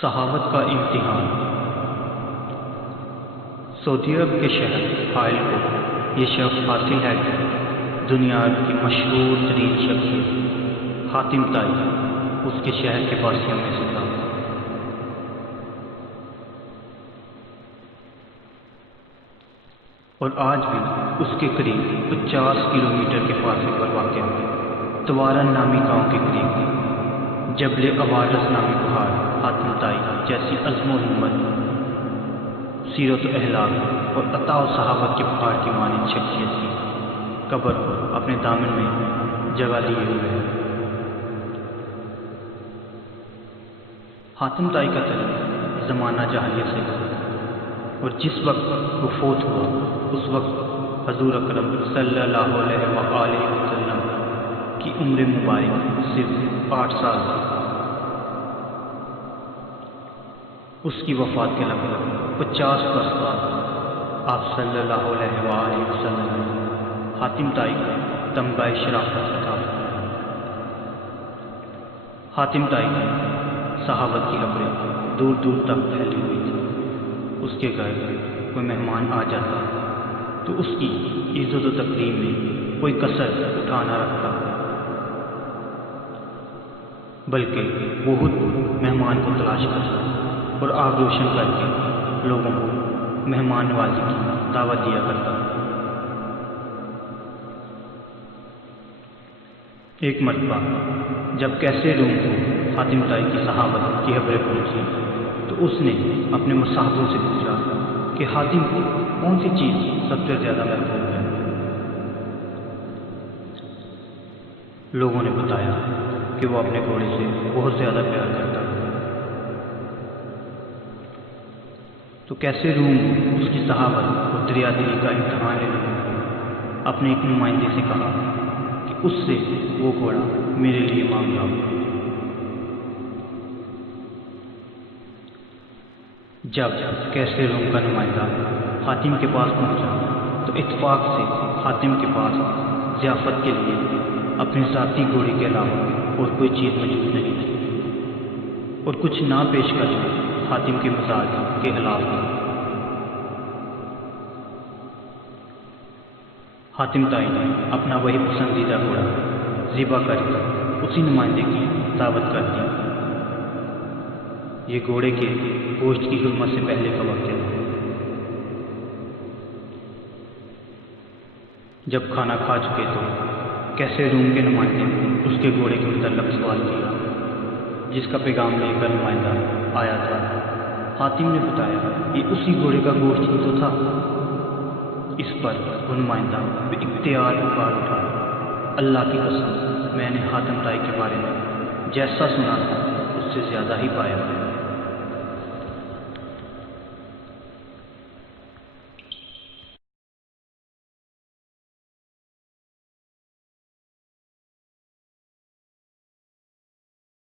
صحاوت کا امتحان۔ سعودی عرب کے شہر حائل کو یہ شرف حاصل ہے کہ دنیا کی مشہور ترین شخصیت حاتم طائی اس کے شہر کے باشیوں میں سے تھا۔ اور آج بھی اس کے قریب 50 کلومیٹر کے فاصلے پر واقع توارن نامی گاؤں کے قریب جبل عوارض نامی پہاڑ حاتم طائی جیسی عزم و ہمت، سیرت و اخلاق اور عطا و صحابت کے پہاڑ کی مانند شخصیت کی قبر کو اپنے دامن میں جگہ لیے ہوئے ہے۔ حاتم طائی کا تعلق زمانہ جاہلیت سے ہے اور جس وقت وہ فوت ہوا اس وقت حضور اکرم صلی اللہ علیہ وآلہ وسلم کی عمر مبارک صرف 8 سال تھی۔ اس کی وفات کے لگ بھگ 50 برس بعد آپ صلی اللہ علیہ وآلہ وسلم نے حاتم طائی کو تمغہ شرافت عطا فرمایا۔ حاتم طائی کی صحابت کی خبریں دور دور تک پھیلی ہوئی تھی۔ اس کے گھر کوئی مہمان آ جاتا تو اس کی عزت و تکریم میں کوئی کسر اٹھا نہ رکھتا، بلکہ وہ خود مہمان کو تلاش کرتا اور آگ روشن کر کے لوگوں کو مہمان نوازی کی دعوت دیا کرتا۔ ایک مرتبہ جب کیسے روم کو حاتم طائی کی صحابت کی خبریں پہنچی تو اس نے اپنے مصاحبوں سے پوچھا کہ حاتم کو کون سی چیز سب سے زیادہ محبوب ہے۔ لوگوں نے بتایا کہ وہ اپنے گھوڑے سے بہت زیادہ پیار کرتا ہے۔ تو کیسے روم اس کی صحابت اور دریا دلی کا امتحان لینے اپنے ایک نمائندے سے کہا کہ اس سے وہ گھوڑا میرے لیے مانگ لاؤ۔ جب کیسے روم کا نمائندہ حاتم کے پاس پہنچا تو اتفاق سے حاتم کے پاس ضیافت کے لیے اپنے ذاتی گھوڑے کے علاوہ اور کوئی چیز موجود نہیں تھی، اور کچھ نہ پیش کرنا حاتم کے مزاج کے خلاف تھا۔ حاتم طائی نے اپنا وہی پسندیدہ گھوڑا ذبح کر کے اسی نمائندے کی دعوت کر دی۔ یہ گھوڑے کے گوشت کی حرمت سے پہلے کا واقعہ تھا۔ جب کھانا کھا چکے تو کیسے روم کے نمائندے نے اس کے گھوڑے کے متعلق سوال کیا، جس کا پیغام لے کر نمائندہ آیا تھا۔ حاتم نے بتایا یہ اسی گھوڑے کا گوشت ہی تو تھا۔ اس پر وہ نمائندہ بے اختیار پکار اٹھا، اللہ کی قسم میں نے حاتم طائی کے بارے میں جیسا سنا تھا اس سے زیادہ ہی پایا ہے۔